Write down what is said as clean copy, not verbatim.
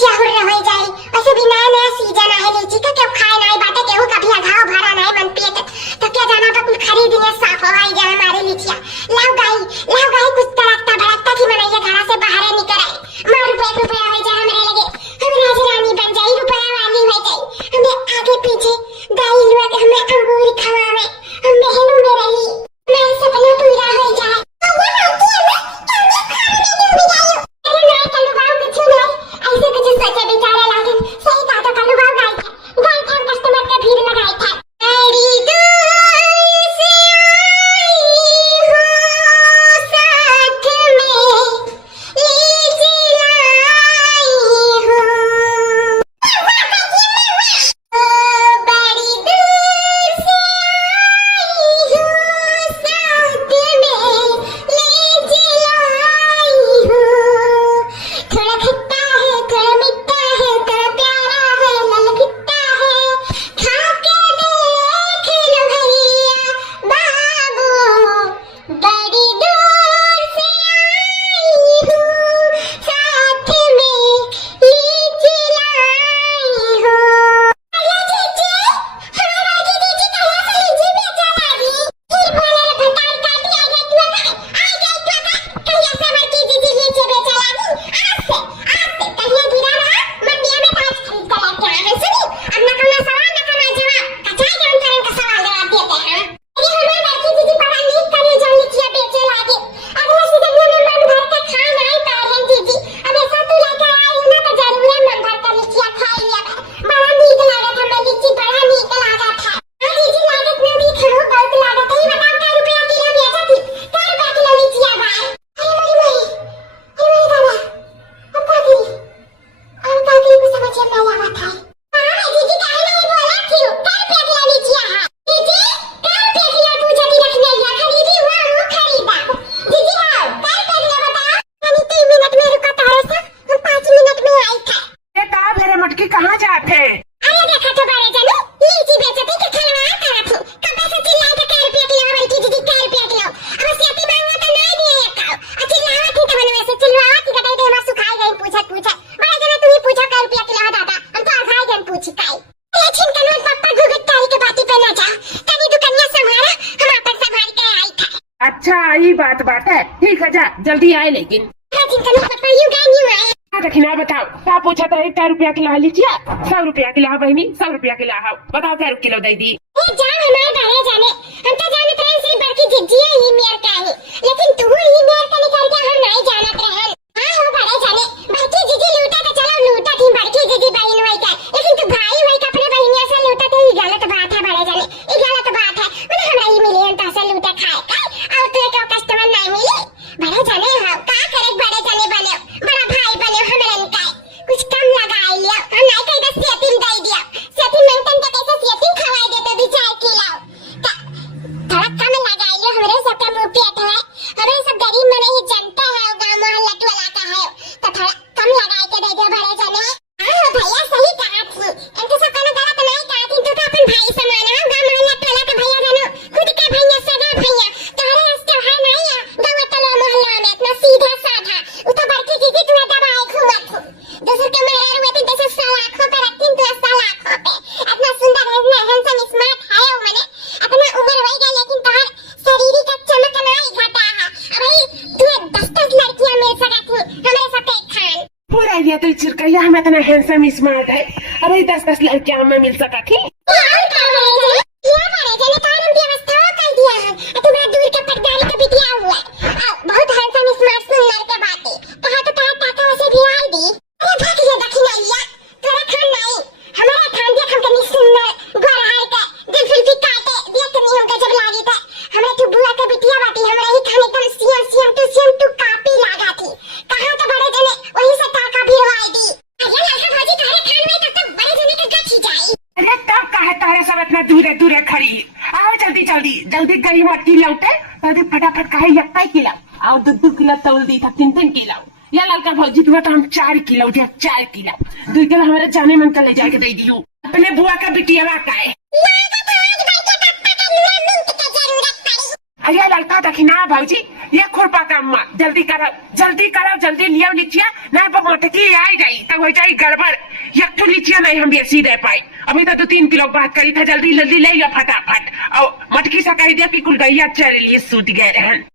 लीचिया हुर्र हो जाई ऐसे भी नया नया सीजन है लीची का क्यों खाए नहीं बाटे केहू कभी घाव भरा नहीं मन पेट तो क्या जाना पर कुछ खरीदने साफ हो आई जा हमारे लीचिया लाओ गाई कुछ तड़कता भड़कता की मनैया घड़ा से बाहर निकल आई मार रुपया हो जा हमारे लगे हम राजरानी बन जाई रुपया वाली हो जाई हमें आगे पीछे गाई लोग हमें अंगूर खवावे हम महलों में रही मेरे सपना पूरा हो जाए कहाँ जाते? अरे देखा तो बारे जानो लीची बेचती के खलवा करा थी कब से चिल्लाई के कर रुपया किलो हमारी की दीदी कर रुपया किलो अब सियाती मांगवा तो नहीं दिए का अच्छी लावा थी तो हमने वैसे चिल्लावा थी कटाई दे हमार सुखाई गई पूछत बड़ा जना तू ही पूछो कर रुपया किलो दादा हम तो आखाई गन पूछी काई ये छिन कनो पप्पा घुगत ताई के बाती पे ना जा तनी दुकानिया संभाला हम अपन संभाल के आई था। अच्छा ये बात है ठीक है जा जल्दी आए लेकिन हां छिन कनो पप्पा यू गए न्यू आए रखना बताओ क्या पूछा था क्या रुपया किलो लीजिए 100 रुपया किलो बहनी 100 रुपया किलो है बताओ क्या किलो दे दी जान हमारे बारे जाने हम तो जानते हैं सिर्फ बड़की जिज्जी ही मेयर का है लेकिन तू ही मेयर का निकल के हम नहीं जानत रहे हां हो बड़े जाने बड़की जिज्जी लूटा तो चलो लूटा थी बड़की जिज्जी बहन वही का लेकिन तू भाई वही का अपने बहनिया से लूटा तो ये गलत बात है बड़े जाने ये गलत बात है मतलब हमरा ही मिले हम तो से लूटा खाए का और तू एक कस्टमर नहीं मिले बड़े जाने हम का करे बड़े जाने बने बड़ा भाई बने हमरन का कुछ कम लगा लिया हम नहीं कहीं दस सेटिंग दे दिया सेटिंग मेंटेन का कैसे सेटिंग खवाई देते भी चाय खिलाओ थोड़ा कम लगा लियो हमरे सबका मुंह पेट है हमें सब गरीब मने ही जनता है गांव मोहल्ला टोला का है तो थोड़ा कम लगा के दे दो बड़े जने हां भैया सही कहा थी इनके सब कने गलत नहीं कहा थी तू तो अपन भाई समान है गांव मोहल्ला टोला का भैया जानो खुद का भैया सगा भैया तोरे रास्ते है नहीं है गांव टोला मोहल्ला में इतना सीधा साधा उ तो बड़की दीदी तू दबाए घूमत दूसरे के मेरा रुए तो जैसे 100 लाखों पे रखती तो 100 लाखों पे इतना सुंदर है इतना हैंडसम स्मार्ट है वो मैंने अपना उम्र हो गया लेकिन तोहर शरीर का चमक नहीं घटा है अरे तू 10-10 लड़कियां मिल सकती हमें सब एक खान पूरा ये तो चिरकैया हम इतना हैंडसम स्मार्ट है अरे 10-10 लड़कियां हमें मिल सका थी और क्या बोले ये मारे जने कानून व्यवस्था कर दिया है तुम्हारा दूर के पटदारी का भी दिया हुआ है बहुत हैंडसम स्मार्ट सुंदर के बातें कहा तो कहा टाका वैसे भी आई दी अरे भाग ये दक्षिणैया तोरा खान नहीं हमारा खान देख हम कितनी सुंदर गोराई का दिल फिर भी काटे देख नहीं होगा जब लागी था हमें तो बुआ का बिटिया बाटी हमारा ही खाने एकदम सीएम टू कापी लागा थी कहा तो बड़े जने वही से टाका भी आई दी अरे लाखा भाजी तारे खान में तब बड़े जने का गठी जाई अरे तब कहा तारे सब इतना दूर खड़ी आओ जल्दी गई मट्टी लौटे तो फटाफट कहे यक्का किलो आओ 2 किलो तौल दी था 3 किलो या लड़का भौजी तुम्हें तो हम 4 किलो दिया 4 किलो 2 किलो हमारे जाने मन का ले जाके दे दियो अपने बुआ का बिटिया का है अरे लड़का दखिना भाजी ये खुरपा का अम्मा जल्दी करो जल्दी लिया लीचिया नहीं पर मोटकी आई जाई तब हो जाई गड़बड़ एक तो लीचिया नहीं हम बेसी दे पाए अभी तो 2-3 किलो बात करी था जल्दी ले लिया फटाफट और मटकी से कह दिया कि कुल गैया चल लिए सूत गए रहन